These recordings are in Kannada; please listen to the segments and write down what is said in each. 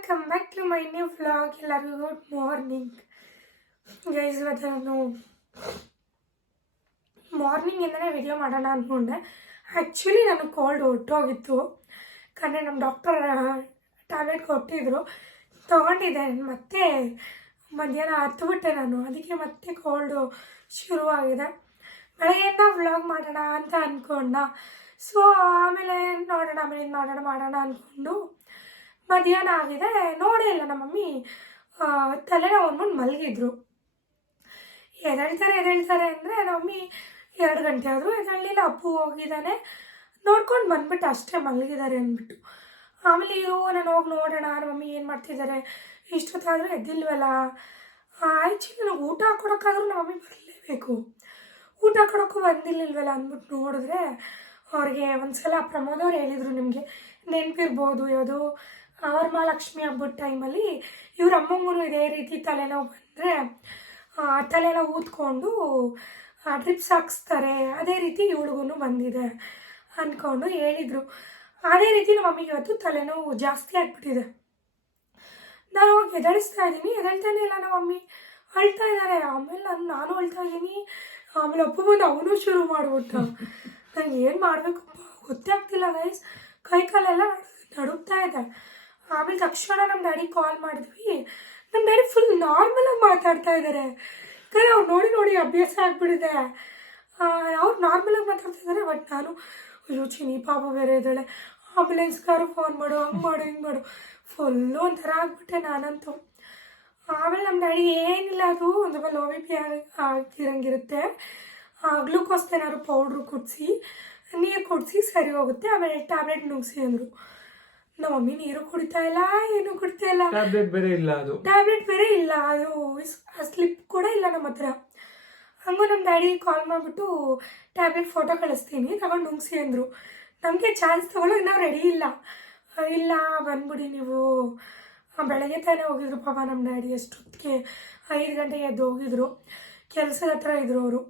Welcome back to my new vlog ಎಲ್ಲರಿಗೂ ಗುಡ್ ಮಾರ್ನಿಂಗ್ ಗೈಸ್ ಇವತ್ತು ನಾನು ಮಾರ್ನಿಂಗಿಂದನೇ ವಿಡಿಯೋ ಮಾಡೋಣ ಅಂದ್ಕೊಂಡೆ. ಆ್ಯಕ್ಚುಲಿ ನನಗೆ ಕೋಲ್ಡ್ ಹೊಟ್ಟೋಗಿತ್ತು ಕಣ್ಣೆ ನಮ್ಮ ಡಾಕ್ಟರ್ ಟ್ಯಾಬ್ಲೆಟ್ ಕೊಟ್ಟಿದ್ರು. ತೊಗೊಂಡಿದ್ದೆ. ಮತ್ತೆ ಮಧ್ಯಾಹ್ನ ಹತ್ಬಿಟ್ಟೆ ನಾನು. ಅದಕ್ಕೆ ಮತ್ತೆ ಕೋಲ್ಡು ಶುರುವಾಗಿದೆ. ಬೆಳಗ್ಗೆಯಿಂದ ವ್ಲಾಗ್ ಮಾಡೋಣ ಅಂತ ಅಂದ್ಕೊಂಡ. ಸೊ ಆಮೇಲೆ ನೋಡೋಣ, ಆಮೇಲೆ ಮಾಡೋಣ ಮಾಡೋಣ ಅಂದ್ಕೊಂಡು ಮಧ್ಯಾಹ್ನ ಆಗಿದೆ, ನೋಡೇ ಇಲ್ಲ ನಮ್ಮ ಮಮ್ಮಿ. ತಲೆ ತಲೆನೋವು ಅಂದ್ಕೊಂಡು ಮಲಗಿದ್ರು. ಎದೇಳ್ತಾರೆ ಎದೇಳ್ತಾರೆ ಅಂದರೆ ನಮ್ಮ ಮಮ್ಮಿ ಎರಡು ಗಂಟೆ ಆದರೂ ಎದ್ದೇಳಲಿಲ್ಲ, ಅಪ್ಪು ಹೋಗಿದ್ದಾನೆ. ನೋಡ್ಕೊಂಡು ಬಂದ್ಬಿಟ್ಟು ಅಷ್ಟೇ ಮಲಗಿದ್ದಾರೆ ಅಂದ್ಬಿಟ್ಟು. ಆಮೇಲೆ ಇವು ನಾನು ಹೋಗಿ ನೋಡೋಣ, ನಮ್ಮ ಮಮ್ಮಿ ಏನು ಮಾಡ್ತಿದ್ದಾರೆ? ಇಷ್ಟೊತ್ತಾದರೂ ಎದ್ದಿಲ್ವಲ್ಲ? ಆಯ್ಚಿ ನನಗೆ ಊಟ ಹಾಕೊಡೋಕ್ಕಾದ್ರೂ ನಮ್ಮ ಮಮ್ಮಿ ಬರಲೇಬೇಕು. ಊಟ ಕೊಡೋಕ್ಕೂ ಬಂದಿರ್ಲಿಲ್ವಲ್ಲ ಅಂದ್ಬಿಟ್ಟು ನೋಡಿದ್ರೆ ಅವ್ರಿಗೆ ಒಂದ್ಸಲ ಪ್ರಮೋದ್ ಅವ್ರು ಹೇಳಿದರು ನಿಮಗೆ ನೆನಪಿರ್ಬೋದು, ಯಾವುದು ವರಮಹಾಲಕ್ಷ್ಮಿ ಹಬ್ಬದ ಟೈಮಲ್ಲಿ ಇವ್ರ ಅಮ್ಮಂಗೂ ಇದೇ ರೀತಿ ತಲೆನೋವು ಬಂದರೆ ತಲೆನೋವು ಊದ್ಕೊಂಡು ಡ್ರಿಪ್ಸ್ ಹಾಕ್ಸ್ತಾರೆ. ಅದೇ ರೀತಿ ಇವಳಿಗೂ ಬಂದಿದೆ ಅಂದ್ಕೊಂಡು ಹೇಳಿದರು. ಅದೇ ರೀತಿ ನಮ್ಮ ಮಮ್ಮಿಗೆ ಇವತ್ತು ತಲೆನೋವು ಜಾಸ್ತಿ ಆಗಿಬಿಟ್ಟಿದೆ. ನಾನು ಹೋಗಿ ಎದಳಿಸ್ತಾ ಇದ್ದೀನಿ. ಎದಳ್ತಾನೆ ಇಲ್ಲ ನಮ್ಮ ಮಮ್ಮಿ. ಅಳ್ತಾ ಇದ್ದಾರೆ ಆಮೇಲೆ ನಾನು ನಾನು ಅಳ್ತಾ ಇದ್ದೀನಿ. ಆಮೇಲೆ ಅಪ್ಪ ಬಂದು ಅವನು ಶುರು ಮಾಡ್ಬಿಟ್ಟ ನಂಗೆ ಏನು ಮಾಡಬೇಕಪ್ಪ? ಗೊತ್ತಾಗ್ತಿಲ್ಲ ಗೈಸ್ ಕೈ ಕಾಲೆಲ್ಲ ನಡುಗ್ತಾ ಇದೆ ಆಮೇಲೆ ತಕ್ಷಣ ನಮ್ಮ ಡ್ಯಾಡಿ ಕಾಲ್ ಮಾಡಿದ್ವಿ. ನಮ್ಮ ಡ್ಯಾಡಿ ಫುಲ್ ನಾರ್ಮಲಾಗಿ ಮಾತಾಡ್ತಾ ಇದ್ದಾರೆ ಯಾಕಂದರೆ ಅವ್ರು ನೋಡಿ ನೋಡಿ ಅಭ್ಯಾಸ ಆಗ್ಬಿಟ್ಟಿದೆ. ಅವ್ರು ನಾರ್ಮಲಾಗಿ ಮಾತಾಡ್ತಾ ಇದ್ದಾರೆ ಬಟ್ ನಾನು, ಅಯ್ಯೋ ಚಿನಿ ಪಾಪ ಬೇರೆ ಇದ್ದಾಳೆ. ಆಂಬುಲೆನ್ಸ್ಗಾರು ಫೋನ್ ಮಾಡು, ಹಂಗೆ ಮಾಡು, ಹಿಂಗೆ ಮಾಡು. ಫುಲ್ಲು ಒಂಥರ ಆಗ್ಬಿಟ್ಟೆ ನಾನಂತೂ. ಆಮೇಲೆ ನಮ್ಮ ಡ್ಯಾಡಿ ಏನಿಲ್ಲ, ಅದು ಒಂದು ಸ್ವಲ್ಪ ಲೋ ಬಿ ಪಿ ಆಗಿರಂಗಿರುತ್ತೆ. ಗ್ಲೂಕೋಸ್ ಏನಾದ್ರು ಪೌಡ್ರು ಕುಡಿಸಿ, ನೀರು ಕುಡಿಸಿ ಸರಿ ಹೋಗುತ್ತೆ. ಆಮೇಲೆ ಟ್ಯಾಬ್ಲೆಟ್ ನುಗ್ಸಿ ಅಂದರು. ನಮ್ಮ ಮಮ್ಮಿ ನೀರು ಕುಡಿತಾ ಇಲ್ಲ ಏನು ಕುಡಿತಾ ಇಲ್ಲ. ಟ್ಯಾಬ್ಲೆಟ್ ಬೇರೆ ಇಲ್ಲ ಅದು. ಟ್ಯಾಬ್ಲೆಟ್ ಬೇರೆ ಇಲ್ಲ ಅದು ಸ್ಲಿಪ್ ಕೂಡ ಇಲ್ಲ ನಮ್ಮ ಹತ್ರ. ಹಂಗೂ ನಮ್ಮ ಡ್ಯಾಡಿ ಕಾಲ್ ಮಾಡಿಬಿಟ್ಟು ಟ್ಯಾಬ್ಲೆಟ್ ಫೋಟೋ ಕಳಿಸ್ತೀನಿ ತಗೊಂಡು ನುಂಗ್ಸಿ ಅಂದರು. ನಮಗೆ ಚಾನ್ಸ್ ತಗೊಳ್ಳೋ ಇನ್ನೂ ರೆಡಿ ಇಲ್ಲ. ಇಲ್ಲ ಬಂದ್ಬಿಡಿ ನೀವು. ಬೆಳಗ್ಗೆ ತಾನೇ ಹೋಗಿದ್ರು ಪಾಪ ನಮ್ಮ ಡ್ಯಾಡಿ ಅಷ್ಟೊತ್ತಿಗೆ. ಐದು ಗಂಟೆಗೆ ಎದ್ದು ಹೋಗಿದ್ರು. ಕೆಲಸದ ಹತ್ರ ಇದ್ರು ಅವರು.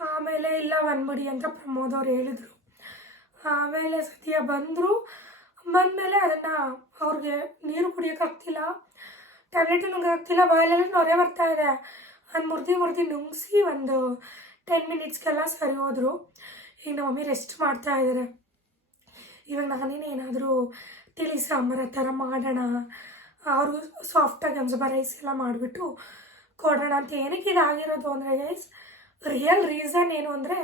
ಆಮೇಲೆ ಇಲ್ಲ ಬಂದ್ಬಿಡಿ ಅಂತ ಪ್ರಮೋದ್ ಅವ್ರು ಹೇಳಿದರು. ಆಮೇಲೆ ಸದ್ಯ ಬಂದರು. ಬಂದಮೇಲೆ ಅದನ್ನು ಅವ್ರಿಗೆ ನೀರು ಕುಡಿಯೋಕ್ಕಾಗ್ತಿಲ್ಲ ಟ್ಯಾಬ್ಲೆಟು ನುಂಗಾಗ್ತಿಲ್ಲ ಬಾಯಲ್ಲೆಲ್ಲ ನೊರೆ ಬರ್ತಾ ಇದೆ. ಅದು ಮುರ್ದಿ ಮುರಿದಿ ನುಂಗಿಸಿ ಒಂದು ಟೆನ್ ಮಿನಿಟ್ಸ್ಗೆಲ್ಲ ಸರಿ ಹೋದರು. ಈಗ ನಮ್ಮ ಮಮ್ಮಿ ರೆಸ್ಟ್ ಮಾಡ್ತಾ ಇದ್ದಾರೆ ಇವಾಗ ನಾನೇನು ಏನಾದರೂ ತಿಳಿ ಸಾಂಬಾರ ಥರ ಮಾಡೋಣ. ಅವರು ಸಾಫ್ಟಾಗಿ ಸ್ವಲ್ಪ ರೈಸ್ ಎಲ್ಲ ಮಾಡಿಬಿಟ್ಟು ಕೊಡೋಣ ಅಂತ ಏನಕ್ಕೆ ಇದಾಗಿರೋದು ಅಂದರೆ ಗೈಸ್ ರಿಯಲ್ ರೀಸನ್ ಏನು ಅಂದರೆ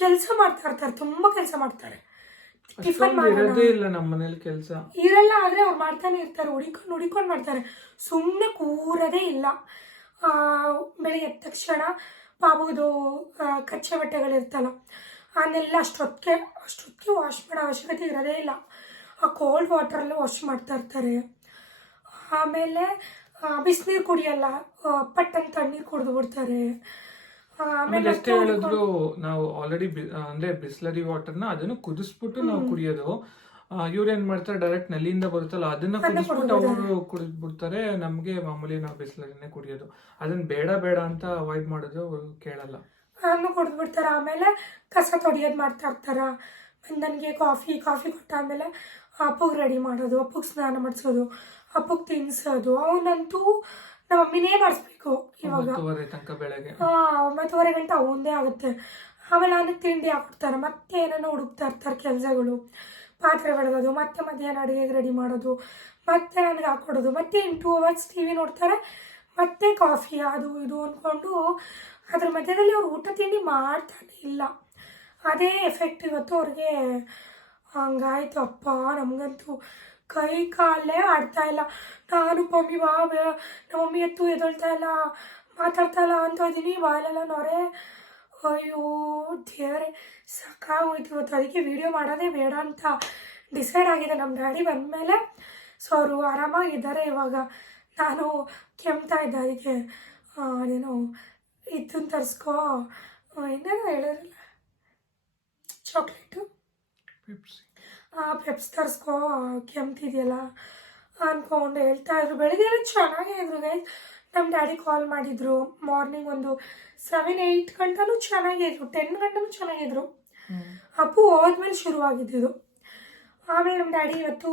ಕೆಲಸ ಮಾಡ್ತಾ ಇರ್ತಾರೆ. ತುಂಬ ಕೆಲಸ ಮಾಡ್ತಾರೆ. ಟಿಫನ್ ಮಾಡೋಣ. ಇರೋದೇ ಇಲ್ಲ ನಮ್ಮ ಮನೇಲಿ ಕೆಲಸ. ಇರಲ್ಲ ಆದರೆ ಅವ್ರು ಮಾಡ್ತಾನೆ ಇರ್ತಾರೆ ಹುಡಿಕೊಂಡು ಹುಡಿಕೊಂಡು ಮಾಡ್ತಾರೆ. ಸುಮ್ಮನೆ ಕೂರದೇ ಇಲ್ಲ. ಬೆಳಗ್ಗೆ ಎದ್ದ ತಕ್ಷಣ ಪಾಪುದು ಆ, ಕಚ್ಚೆ ಬಟ್ಟೆಗಳಿರ್ತಲ್ಲ ಅದನ್ನೆಲ್ಲ ಅಷ್ಟೊತ್ತಿಗೆ ಅಷ್ಟೊತ್ತಿಗೆ ವಾಶ್ ಮಾಡೋ ಅವಶ್ಯಕತೆ ಇರೋದೇ ಇಲ್ಲ. ಆ ಕೋಲ್ಡ್ ವಾಟ್ರಲ್ಲೇ ವಾಶ್ ಮಾಡ್ತಾ ಇರ್ತಾರೆ. ಆಮೇಲೆ ಬಿಸಿನೀರು ಕುಡಿಯಲ್ಲ ಪಟ್ಟಂತ ತಣ್ಣೀರು ಕುಡಿದು ಬಿಡ್ತಾರೆ. ಆಮೇಲೆ ಎಷ್ಟೇ ಹೇಳಿದ್ರು ನಾವು ಆಲ್ರೆಡಿ ಅಂದ್ರೆ ಬಿಸ್ಲರಿ ವಾಟರ್ನ ಅದನ್ನು ಕುದಿಸ್ಬಿಟ್ಟು ನಾವು ಕುಡಿಯೋದು. ಇವ್ರು ಏನ್ ಮಾಡ್ತಾರೆ ಡೈರೆಕ್ಟ್ ನಲ್ಲಿಯಿಂದ ಬರುತ್ತಲ್ಲ ಅದನ್ನ ಕುದಿಸ್ಬಿಟ್ಟು ಅವರು ಕುಡಿದ್ಬಿಡ್ತಾರೆ. ನಮ್ಗೆ ಮಾಮೂಲಿ ನಾವು ಬಿಸ್ಲರಿನೇ ಕುಡಿಯೋದು. ಅದನ್ನ ಬೇಡ ಬೇಡ ಅಂತ ಅವಾಯ್ಡ್ ಮಾಡೋದು ಅವ್ರು ಕೇಳಲ್ಲ. ಹಣ್ಣು ಕುಡಿದ್ಬಿಡ್ತಾರೆ. ಆಮೇಲೆ ಕಸ ತೊಡಿಯೋದು ಮಾಡ್ತಾ ಇರ್ತಾರ? ನನಗೆ ಕಾಫಿ ಕಾಫಿ ಕೊಟ್ಟಾದ್ಮೇಲೆ ಅಪ್ಪಗೆ ರೆಡಿ ಮಾಡೋದು ಅಪ್ಪಗೆ ಸ್ನಾನ ಮಾಡಿಸೋದು ಅಪ್ಪಗೆ ತಿನ್ನಿಸೋದು ಅವನಂತೂ ನಮ್ಮ ಮಮ್ಮಿನೇ ಮಾಡಿಸ್ಬೇಕು ಇವಾಗ. ಒಂಬತ್ತುವರೆ ತನಕ ಬೆಳಗ್ಗೆ. ಒಂಬತ್ತುವರೆ ಗಂಟೆ ಒಂದೇ ಆಗುತ್ತೆ. ಆಮೇಲೆ ನಾನು ತಿಂಡಿ ಹಾಕ್ಬಿಡ್ತಾರೆ. ಮತ್ತೆ ಏನೇನೋ ಹುಡುಕ್ತಾ ಇರ್ತಾರೆ ಕೆಲಸಗಳು. ಪಾತ್ರೆ ಬೆಳಗೋದು ಮತ್ತೆ ಮಧ್ಯಾಹ್ನ ಅಡುಗೆಗೆ ರೆಡಿ ಮಾಡೋದು ಮತ್ತೆ ನನಗೆ ಹಾಕ್ಕೊಡೋದು ಮತ್ತೆ in two hours T V ನೋಡ್ತಾರೆ ಮತ್ತೆ ಕಾಫಿ ಅದು ಇದು ಅಂದ್ಕೊಂಡು ಅದ್ರ ಮಧ್ಯದಲ್ಲಿ ಅವ್ರು ಊಟ ತಿಂಡಿ ಮಾಡ್ತಾನೆ ಇಲ್ಲ. ಅದೇ ಎಫೆಕ್ಟ್ ಇವತ್ತು ಅವ್ರಿಗೆ ಹಂಗಾಯ್ತು ಅಪ್ಪ ನಮಗಂತೂ ಕೈ ಕಾಲೇ ಆಡ್ತಾ ಇಲ್ಲ. ನಾನು ಮಮ್ಮಿ ಬಾ ನಮ್ಮ ಮಮ್ಮಿ ಎತ್ತು ಎದೊಳ್ತಾ ಇಲ್ಲ. ಮಾತಾಡ್ತಾ ಇಲ್ಲ ಅಂತ ಇದ್ದೀನಿ. ವಾಯಲೆಲ್ಲ ನೊರೆ ಅಯ್ಯೋ, ದೇವರೇ ಸಾಕಾಗೋಯ್ತು ಇವತ್ತು. ಅದಕ್ಕೆ ವಿಡಿಯೋ ಮಾಡೋದೇ ಬೇಡ ಅಂತ ಡಿಸೈಡ್ ಆಗಿದೆ ನಮ್ಮ ಡ್ಯಾಡಿ ಬಂದಮೇಲೆ ಸೊ ಅವರು ಆರಾಮಾಗಿದ್ದಾರೆ ಇವಾಗ. ನಾನು ಕೆಮ್ತಾ ಇದ್ದೆ ಅದಕ್ಕೆ. ಏನು ಇದನ್ನ ತರಿಸ್ಕೋ. ಇನ್ನೇನು ಹೇಳಿರಲ್ಲ ಚಾಕ್ಲೇಟು? ಪೆಪ್ಸಿ ಆ ಪೆಪ್ಸ್ ತರಿಸ್ಕೋ ಕೆಮ್ತಿದೆಯಲ್ಲ ಅಂದ್ಕೊಂಡು ಹೇಳ್ತಾ ಇದ್ರು. ಬೆಳಿಗ್ಗೆ ಎಲ್ಲ ಚೆನ್ನಾಗೇ ಇದ್ರು ಗೈಸ್ ನಮ್ಮ ಡ್ಯಾಡಿ ಕಾಲ್ ಮಾಡಿದ್ರು. ಮಾರ್ನಿಂಗ್ ಒಂದು ಸೆವೆನ್ ಏಯ್ಟ್ ಗಂಟೆನೂ ಚೆನ್ನಾಗೇ ಇದ್ರು. ಟೆನ್ ಗಂಟನೂ ಚೆನ್ನಾಗಿದ್ರು ಅಪ್ಪು ಹೋದ್ಮೇಲೆ ಶುರುವಾಗಿದ್ದು ಆಮೇಲೆ ನಮ್ಮ ಡ್ಯಾಡಿ ಇವತ್ತು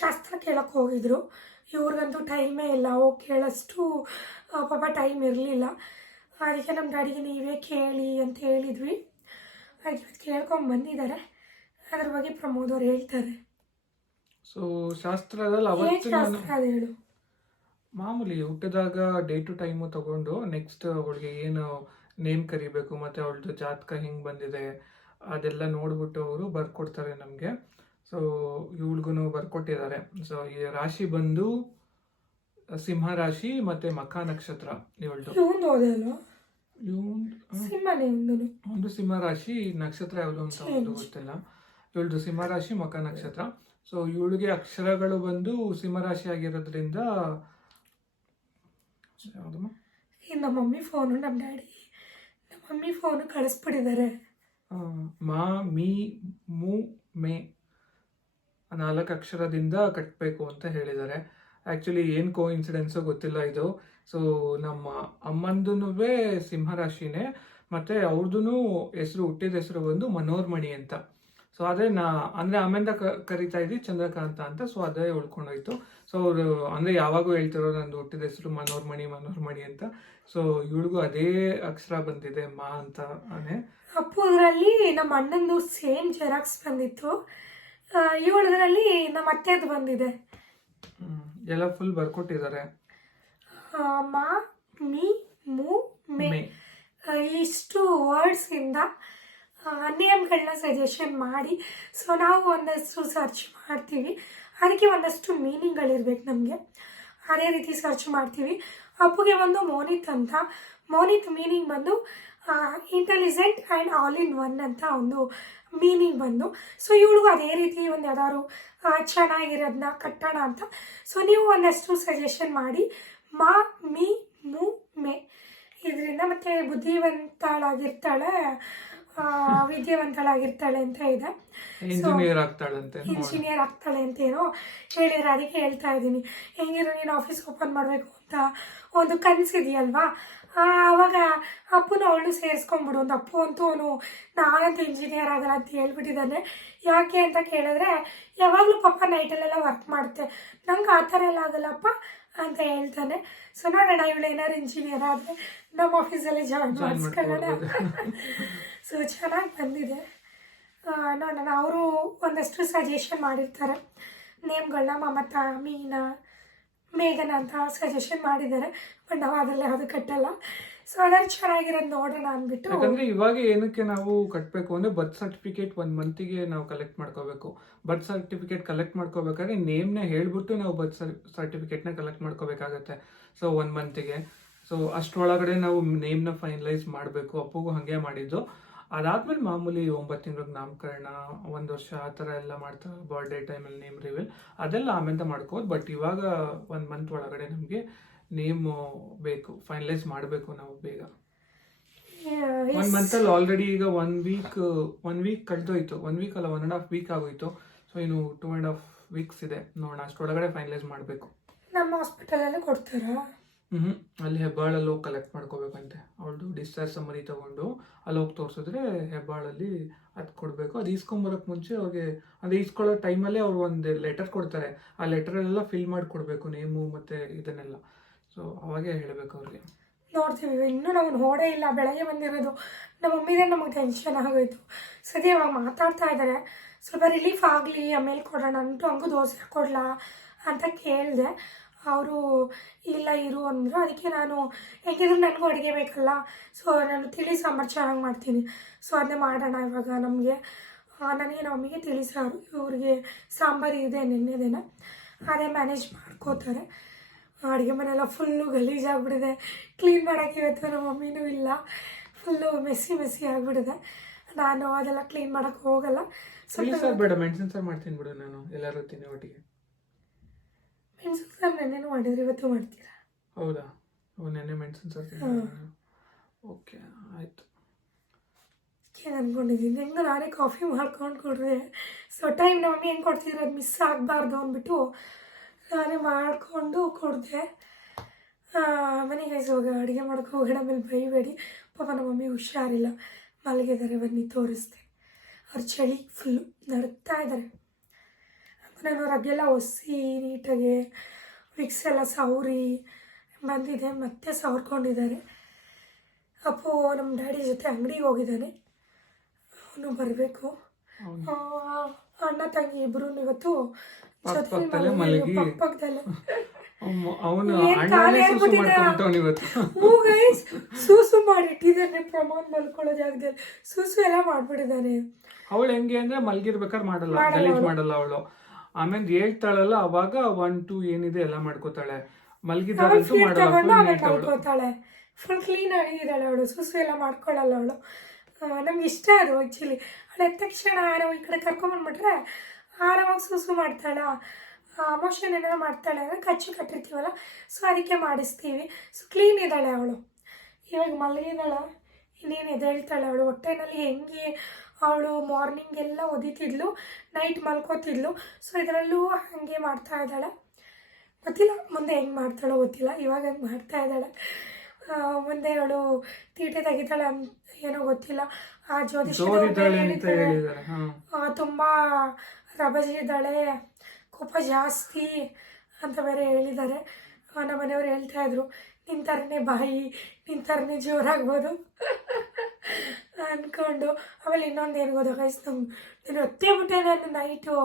ಶಾಸ್ತ್ರ ಕೇಳಕ್ಕೆ ಹೋಗಿದ್ರು. ಇವ್ರಿಗಂತೂ ಟೈಮೇ ಇಲ್ಲ. ಹೋಗಿ ಕೇಳೋಷ್ಟು ಪಾಪ ಟೈಮ್ ಇರಲಿಲ್ಲ. ಅದಕ್ಕೆ ನಮ್ಮ ಡ್ಯಾಡಿಗೆ ನೀವೇ ಕೇಳಿ ಅಂತ ಹೇಳಿದ್ವಿ. ಅದಕ್ಕೆ ಇವತ್ತು ಕೇಳ್ಕೊಂಡು ಬಂದಿದ್ದಾರೆ. ಅದ್ರ ಬಗ್ಗೆ ಪ್ರಮೋದ್ ಅವ್ರು ಹೇಳ್ತಾರೆ. ಸೊ ಶಾಸ್ತ್ರದಲ್ಲಿ ಅವತ್ತು ನಾನು ಶಾಸ್ತ್ರ ಅದು ಹೇಳು? ಮಾಮೂಲಿ ಹುಟ್ಟಿದಾಗ ಡೇ ಟು ಟೈಮು ತಗೊಂಡು ನೆಕ್ಸ್ಟ್ ಅವಳಿಗೆ ಏನು ನೇಮ್ ಕರಿಬೇಕು ಮತ್ತೆ ಅವಳದು ಜಾತಕ ಹೆಂಗ್ ಬಂದಿದೆ ಅದೆಲ್ಲ ನೋಡ್ಬಿಟ್ಟು ಅವರು ಬರ್ಕೊಡ್ತಾರೆ ನಮಗೆ. ಸೊ ಇವಳಿಗೂ ಬರ್ಕೊಟ್ಟಿದ್ದಾರೆ. ಸೊ ಈ ರಾಶಿ ಬಂದು ಸಿಂಹ ರಾಶಿ ಮತ್ತೆ ಮಖ ನಕ್ಷತ್ರ ಇವಳ್ದು ಇವಂದು ಓದಲ್ವ ಇವನ್ ಸಿಂಹನೇ ಇವಂದು ಒಂದು ಸಿಂಹ ರಾಶಿ ನಕ್ಷತ್ರ ಯಾವುದು ಅಂತ ಒಂದು ಗೊತ್ತಿಲ್ಲ. ಇವಳ್ದು ಸಿಂಹರಾಶಿ ಮಕ ನಕ್ಷತ್ರ. ಸೊ ಇವಳಿಗೆ ಅಕ್ಷರಗಳು ಬಂದು ಸಿಂಹರಾಶಿ ಆಗಿರೋದ್ರಿಂದ ಯಾವ್ದಮ್ಮ? ಈ ನಮ್ಮ ಮಮ್ಮಿ ಫೋನು ನಮ್ಮ ಡ್ಯಾಡಿ ನಮ್ಮ ಮಮ್ಮಿ ಫೋನು ಕಳಿಸ್ಬಿಟ್ಟಿದ್ದಾರೆ. ಮಾ ಮೀ ಮು ಮೇ ನಾಲ್ಕು ಅಕ್ಷರದಿಂದ ಕಟ್ಟಬೇಕು ಅಂತ ಹೇಳಿದ್ದಾರೆ. ಆ್ಯಕ್ಚುಲಿ ಏನು ಕೋ ಇನ್ಸಿಡೆನ್ಸು ಗೊತ್ತಿಲ್ಲ ಇದು. ಸೊ ನಮ್ಮ ಅಮ್ಮಂದೂ ಸಿಂಹರಾಶಿನೇ ಮತ್ತು ಅವ್ರದ್ದು ಹೆಸರು ಹುಟ್ಟಿದ ಹೆಸರು ಬಂದು ಮನೋರ್ಮಣಿ ಅಂತ. ಸೊ ಅದೇ ನಾ ಅಂದರೆ ಆಮೇಲೆ ಕ ಕರಿತಾ ಇದ್ವಿ ಚಂದ್ರಕಾಂತ ಅಂತ. ಸೊ ಅದೇ ಉಳ್ಕೊಂಡೋಯ್ತು. ಸೊ ಅವರು ಅಂದರೆ ಯಾವಾಗೂ ಹೇಳ್ತಿರೋ ನಂದು ಹುಟ್ಟಿದ ಹೆಸರು ಮನೋರ್ಮಣಿ ಮನೋರ್ಮಣಿ ಅಂತ. ಸೊ ಇವಳಿಗೂ ಅದೇ ಅಕ್ಷರ ಬಂದಿದೆ ಮಾ ಅಂತ ಅನೇ ಅಪ್ಪು ಅದರಲ್ಲಿ ನಮ್ಮ ಅಣ್ಣಂದು ಸೇಮ್ ಜೆರಾಕ್ಸ್ ಬಂದಿತ್ತು. ಇವಳದ್ರಲ್ಲಿ ನಮ್ಮ ಅತ್ತೆದು ಬಂದಿದೆ. ಎಲ್ಲ ಫುಲ್ ಬರ್ಕೊಟ್ಟಿದ್ದಾರೆ. ಮಾ ಮಿ ಮು ಮೆ. ಇಷ್ಟು ವರ್ಡ್ಸಿಂದ ನೇಮ್ಗಳನ್ನ ಸಜೆಷನ್ ಮಾಡಿ. ಸೊ ನಾವು ಒಂದಷ್ಟು ಸರ್ಚ್ ಮಾಡ್ತೀವಿ. ಅದಕ್ಕೆ ಒಂದಷ್ಟು ಮೀನಿಂಗ್ಗಳಿರ್ಬೇಕು ನಮಗೆ. ಅದೇ ರೀತಿ ಸರ್ಚ್ ಮಾಡ್ತೀವಿ. ಅಪ್ಪುಗೆ ಒಂದು ಮೋನಿತ್ ಅಂತ. ಮೋನಿತ್ ಮೀನಿಂಗ್ ಬಂದು intelligent and all in one ಅಂತ ಒಂದು ಮೀನಿಂಗ್ ಬಂದು. ಸೊ ಇವಳಿಗೂ ಅದೇ ರೀತಿ ಒಂದು ಯಾವ್ದಾದ್ರು ಚೆನ್ನಾಗಿರೋದನ್ನ ಕಟ್ಟೋಣ ಅಂತ. ಸೊ ನೀವು ಒಂದಷ್ಟು ಸಜೆಷನ್ ಮಾಡಿ. ಮಾ, ಮೀ, ಮು, ಮೆ. ಇದರಿಂದ ಮತ್ತೆ ಬುದ್ಧಿವಂತಳಾಗಿರ್ತಾಳೆ. ವಿದ್ಯಾವಂತಳಾಗಿರ್ತಾಳೆ ಅಂತ ಇದೆ. ಇಂಜಿನಿಯರ್ ಆಗ್ತಾಳಂತೆ ಇಂಜಿನಿಯರ್ ಆಗ್ತಾಳೆ ಅಂತ ಏನೋ ಹೇಳಿದ್ರೆ ಅದಕ್ಕೆ ಹೇಳ್ತಾ ಇದ್ದೀನಿ. ಹೆಂಗಿರೋ ನೀನು ಆಫೀಸ್ ಓಪನ್ ಮಾಡಬೇಕು ಅಂತ ಒಂದು ಕನಸಿದೆಯಲ್ವಾ? ಆವಾಗ ಅಪ್ಪನ ಅವಳು ಸೇರಿಸ್ಕೊಂಡ್ಬಿಡು ಒಂದು ಅಪ್ಪು ಅಂತೂ ಅವನು ನಾನಂತ ಇಂಜಿನಿಯರ್ ಆಗಲ್ಲ ಅಂತ ಹೇಳ್ಬಿಟ್ಟಿದ್ದಾನೆ. ಯಾಕೆ ಅಂತ ಕೇಳಿದ್ರೆ ಯಾವಾಗಲೂ ಪಪ್ಪ ನೈಟಲ್ಲೆಲ್ಲ ವರ್ಕ್ ಮಾಡುತ್ತೆ. ನಂಗೆ ಆ ಥರ ಎಲ್ಲ ಆಗಲ್ಲಪ್ಪ ಅಂತ ಹೇಳ್ತಾನೆ. ಸೊ ನೋಡೋಣ ಇವಳು ಏನಾದ್ರು ಇಂಜಿನಿಯರ್ ಆದರೆ ನಮ್ಮ ಆಫೀಸಲ್ಲಿ ಜಾಬ್ ಮಾಡಿಸ್ಕೊಳ್ಳೋಣ. ಸೊ ಚೆನ್ನಾಗಿ ಬಂದಿದೆ. ನೋಡೋಣ ಅವರು ಒಂದಷ್ಟು ಸಜೆಷನ್ ಮಾಡಿರ್ತಾರೆ. ನೇಮ್ಗಳನ್ನ ಮಮತಾ ಮೀನಾ ಮೇಘನ ಅಂತ ಸಜೆಷನ್ ಮಾಡಿದ್ದಾರೆ ಬಟ್ ನಾವು ಅದರಲ್ಲಿ ಯಾವುದು ಕಟ್ಟಲ್ಲ. ಸೊ ಅದ್ರಲ್ಲಿ ಚೆನ್ನಾಗಿರೋದು ನೋಡೋಣ ಅಂದ್ಬಿಟ್ಟು ಯಾಕಂದ್ರೆ ಇವಾಗ ಏನಕ್ಕೆ ನಾವು ಕಟ್ಟಬೇಕು ಅಂದ್ರೆ ಬರ್ತ್ ಸರ್ಟಿಫಿಕೇಟ್ ಒಂದ್ ಮಂತಿಗೆ ನಾವು ಕಲೆಕ್ಟ್ ಮಾಡ್ಕೋಬೇಕು. ಬರ್ತ್ ಸರ್ಟಿಫಿಕೇಟ್ ಕಲೆಕ್ಟ್ ಮಾಡ್ಕೋಬೇಕಾದ್ರೆ ನೇಮ್ನ ಹೇಳ್ಬಿಟ್ಟು ನಾವು ಬರ್ತ್ ಸರ್ಟಿಫಿಕೇಟ್ನ ಕಲೆಕ್ಟ್ ಮಾಡ್ಕೋಬೇಕಾಗತ್ತೆ. ಸೊ ಒನ್ ಮಂತಿಗೆ ಸೊ ಅಷ್ಟರೊಳಗಡೆ ನಾವು ನೇಮ್ನ ಫೈನಲೈಸ್ ಮಾಡಬೇಕು. ಅಪ್ಪಗೂ ಹಾಗೆ ಮಾಡಿದ್ದು. ಅದಾದ್ಮೇಲೆ ಮಾಮೂಲಿ ಒಂಬತ್ತು ತಿಂಗಳಿಗೆ ನಾಮಕರಣ ಒಂದು ವರ್ಷ ಆ ಥರ ಎಲ್ಲ ಮಾಡ್ತಾರೆ ಬರ್ಡೇ ಟೈಮಲ್ಲಿ ನೇಮ್ ರಿವೀಲ್ ಅದೆಲ್ಲ ಆಮೇಲೆ ಮಾಡ್ಕೋದು. ಬಟ್ ಇವಾಗ ಒಂದು ಮಂತ್ ಒಳಗಡೆ ನಮಗೆ ನೇಮ್ ಬೇಕು ಫೈನಲೈಸ್ ಮಾಡಬೇಕು ನಾವು ಬೇಗ. ಒನ್ ಮಂತಲ್ಲಿ ಆಲ್ರೆಡಿ ಈಗ ಒನ್ ವೀಕ್ ಒನ್ ವೀಕ್ ಕಳೆದೋಯ್ತು. ಒನ್ ವೀಕ್ ಅಲ್ಲ ಒನ್ ಅಂಡ್ ಹಾಫ್ ವೀಕ್ ಆಗೋಯ್ತು. ಸೊ ಇನ್ನು ಟೂ ಅಂಡ್ ಹಾಫ್ ವೀಕ್ಸ್ ಇದೆ. ನೋಡೋಣ ಅಷ್ಟರೊಳಗಡೆ ಫೈನಲೈಸ್ ಮಾಡಬೇಕು. ನಮ್ಮ ಹಾಸ್ಪಿಟಲಲ್ಲೇ ಕೊಡ್ತಾರಾ? ಹ್ಮ್, ಅಲ್ಲಿ ಹೆಬ್ಬಾಳಲ್ಲಿ ಹೋಗಿ ಕಲೆಕ್ಟ್ ಮಾಡ್ಕೋಬೇಕಂತೆ. ಅವಳದು ಡಿಸ್ಚಾರ್ಜ್ ಸಮರಿ ತಗೊಂಡು ಅಲ್ಲಿ ಹೋಗಿ ತೋರಿಸಿದ್ರೆ ಹೆಬ್ಬಾಳಲ್ಲಿ ಅದು ಕೊಡಬೇಕು. ಅದು ಇಸ್ಕೊಂಬರೋಕೆ ಮುಂಚೆ ಅವ್ರಿಗೆ ಅದು ಈಸ್ಕೊಳ್ಳೋ ಟೈಮಲ್ಲೇ ಅವ್ರು ಒಂದು ಲೆಟರ್ ಕೊಡ್ತಾರೆ. ಆ ಲೆಟರಲ್ಲೆಲ್ಲ ಫಿಲ್ ಮಾಡಿ ಕೊಡಬೇಕು ನೇಮು ಮತ್ತು ಇದನ್ನೆಲ್ಲ. ಸೊ ಅವಾಗೆ ಹೇಳಬೇಕು ಅವ್ರಿಗೆ. ನೋಡ್ತೀವಿ ಇನ್ನೂ ನಾವು ನೋಡೇ ಇಲ್ಲ. ಬೆಳಗ್ಗೆ ಬಂದಿರೋದು. ನಮ್ಮ ಮಮ್ಮಿದೇ ನಮಗೆ ಟೆನ್ಷನ್ ಆಗೋಯ್ತು. ಸದ್ಯ ಅವಾಗ ಮಾತಾಡ್ತಾ ಇದ್ದಾರೆ ಸ್ವಲ್ಪ ರಿಲೀಫ್ ಆಗಲಿ, ಆಮೇಲೆ ಕೊಡೋಣ ಅಂತೂ ಹಂಗೂ ದೋಸೆ ಕೊಡಲಾ? ಅಂತ ಕೇಳಿದೆ. ಅವರು ಇಲ್ಲ ಇರು ಅಂದರು. ಅದಕ್ಕೆ ನಾನು ಹೇಗಿದ್ರು ನನಗೂ ಅಡುಗೆ ಬೇಕಲ್ಲ. ಸೊ ನಾನು ತಿಳಿ ಸಾಂಬಾರು ಚೆನ್ನಾಗಿ ಮಾಡ್ತೀನಿ. ಸೊ ಅದನ್ನೇ ಮಾಡೋಣ ಇವಾಗ ನಮಗೆ. ನನಗೆ ನಮಗೆ ತಿಳಿ ಸಾರು, ಇವ್ರಿಗೆ ಸಾಂಬಾರು ಇದೆ ನಿನ್ನೆ ದಿನ. ಅದೇ ಮ್ಯಾನೇಜ್ ಮಾಡ್ಕೋತಾರೆ. ಅಡುಗೆ ಮನೆಯೆಲ್ಲ ಫುಲ್ಲು ಗಲೀಜಾಗ್ಬಿಟ್ಟಿದೆ. ಕ್ಲೀನ್ ಮಾಡೋಕ್ಕೆ ಇವತ್ತು ನಮ್ಮ ಮಮ್ಮಿನೂ ಇಲ್ಲ. ಫುಲ್ಲು ಮೆಸ್ಸಿ ಮೆಸ್ಸಿ ಆಗಿಬಿಟ್ಟಿದೆ. ನಾನು ಅದೆಲ್ಲ ಕ್ಲೀನ್ ಮಾಡೋಕ್ಕೆ ಹೋಗಲ್ಲ. ಸ್ವಲ್ಪ ಸರ್ ಮೆಣಸಿನ ಸಾರು ಮಾಡ್ತೀನಿ ಬಿಡು ನಾನು. ಎಲ್ಲರೂ ತಿನ್ನೋ ಒಟ್ಟಿಗೆ. ಮೆಣಸು ಸಾರು ನೆನ್ನೆನೂ ಮಾಡಿದ್ರೆ ಇವತ್ತು ಮಾಡ್ತೀರಾ? ಹೌದಾ? ಓ ನೆನ್ನೆ ಮೆಣಸಿನ ಸಾರು. ಓಕೆ ಆಯಿತು. ಏನು ಅಂದ್ಕೊಂಡಿದ್ದೀನಿ ಹೆಂಗೆ ನಾನೇ ಕಾಫಿ ಮಾಡ್ಕೊಂಡು ಕೊಡ್ರೆ ಸೊ ಟೈಮ್ ನಮ್ಮ ಮಮ್ಮಿ ಹೆಂಗೆ ಕೊಡ್ತಿದ್ರು ಅದು ಮಿಸ್ ಆಗಬಾರ್ದು ಅಂದ್ಬಿಟ್ಟು ನಾನೇ ಮಾಡಿಕೊಂಡು ಕೊಡಿದೆ. ಮನೆಗೆ ಹೋಗ ಅಡುಗೆ ಮಾಡೋಕೆ ಹೋಗೋಣ ಮೇಲೆ ಬೈಬೇಡಿ. ಪಾಪ ನಮ್ಮ ಮಮ್ಮಿ ಹುಷಾರಿಲ್ಲ. ಮಲಗಿದ್ದಾರೆ ಬನ್ನಿ ತೋರಿಸ್ತೆ ಅವ್ರ ಚಳಿ ಫುಲ್ಲು ನಡುತ್ತಾ ಇದ್ದಾರೆ ನಾನು ರಗ್ಗೆಲ್ಲ ಒಸಿ ನೀಟಾಗಿ ವಿಕ್ಸ್ ಎಲ್ಲ ಸವರಿ ಬಂದಿದೆ ಮತ್ತೆ ಸವರ್ಕೊಂಡಿದ್ದಾರೆ. ಅಪ್ಪು ನಮ್ಮ ಡ್ಯಾಡಿ ಜೊತೆ ಅಂಗಡಿಗೆ ಹೋಗಿದ್ದಾನೆ. ಅವನು ಬರಬೇಕು. ಅಣ್ಣ ತಂಗಿ ಇಬ್ರು ಇವತ್ತು ಪಕ್ಕದಲ್ಲೇ ಸುಸು ಮಾಡಿಟ್ಟಿದ್ದಾನೆ ಪ್ರಮೋದ್ ಮಲ್ಕೊಳ್ಳೋ ಜಾಗದಲ್ಲಿ ಸೂಸು ಎಲ್ಲ ಮಾಡ್ಬಿಟ್ಟಿದ್ದಾನೆ. ಅವಳು ಹೆಂಗೆ ಅಂದ್ರೆ ಮಲ್ಗಿರ್ಬೇಕಾದ್ರೆ ಮಾಡಲ್ಲ ಮಾಡಲ್ಲ ಅವ್ಳು. ಆಮೇಲೆ ಹೇಳ್ತಾಳಲ್ಲ ಅವಾಗ ಒನ್ ಟೂ ಏನಿದೆ ಎಲ್ಲ ಮಾಡ್ಕೋತಾಳೆ. ಮಲ್ಗಿದ್ದಾಗಂತೂ ಮಾಡಲ್ಲ ಫುಲ್ ಕ್ಲೀನ್ ಆಗಿದ್ದಾಳೆ ಅವಳು ಸುಸು ಎಲ್ಲ ಮಾಡ್ಕೊಳ್ಳಲ್ಲ ಅವಳು. ನಮ್ಗೆ ಇಷ್ಟ ಅದು ಆ್ಯಕ್ಚುಲಿ ಅವಳು ಎದ್ದ ತಕ್ಷಣ ನಾವು ಈ ಕಡೆ ಕರ್ಕೊಂಬಂದ್ಬಿಟ್ರೆ ಆರಾಮಾಗಿ ಸುಸು ಮಾಡ್ತಾಳ. ಮೋಷನ್ ಏನಾದ್ರು ಮಾಡ್ತಾಳೆ ಅಂದರೆ ಕಚ್ಚಿ ಕಟ್ಟಿರ್ತೀವಲ್ಲ ಸೊ ಅದಕ್ಕೆ ಮಾಡಿಸ್ತೀವಿ. ಸೊ ಕ್ಲೀನ್ ಇದ್ದಾಳೆ ಅವಳು. ಇವಾಗ ಮಲಗಿದಾಳ ಇನ್ನೇನು ಎದ್ದೇಳ್ತಾಳೆ ಅವಳು? ಹೊಟ್ಟೆನಲ್ಲಿ ಹೆಂಗೆ ಅವಳು ಮಾರ್ನಿಂಗ್ ಎಲ್ಲ ಒದಿತಿದ್ಲು ನೈಟ್ ಮಲ್ಕೋತಿದ್ಲು. ಸೊ ಇದರಲ್ಲೂ ಹಾಗೆ ಮಾಡ್ತಾ ಇದ್ದಾಳೆ. ಗೊತ್ತಿಲ್ಲ ಮುಂದೆ ಹೆಂಗೆ ಮಾಡ್ತಾಳೋ ಗೊತ್ತಿಲ್ಲ. ಇವಾಗ ಹಂಗೆ ಮಾಡ್ತಾ ಇದ್ದಾಳೆ? ಮುಂದೆ ಅವಳು ತೀಟೆ ತೆಗಿತಾಳೆ ಅಂತ ಏನೋ ಗೊತ್ತಿಲ್ಲ. ಆ ಜ್ಯೋತಿಷ್ ತುಂಬ ರಭಜಿ ಇದ್ದಾಳೆ ಕೋಪ ಜಾಸ್ತಿ ಅಂತ ಬೇರೆ ಹೇಳಿದ್ದಾರೆ ನಮ್ಮ ಮನೆಯವ್ರು ಹೇಳ್ತಾ ಇದ್ರು ನಿನ್ ಥರನೇ ಬಾಯಿ ನಿನ್ ಥರನೇ ಜೋರಾಗ್ಬೋದು. ಅಂದ್ಕೊಂಡು ಆಮೇಲೆ ಇನ್ನೊಂದು ಏನು ಗೊತ್ತಾ ಗೈಸ್ ನಮ್ಮ ನಾನು ಒತ್ತೇ ಬಿಟ್ಟೆ ನಾನು ನೈಟು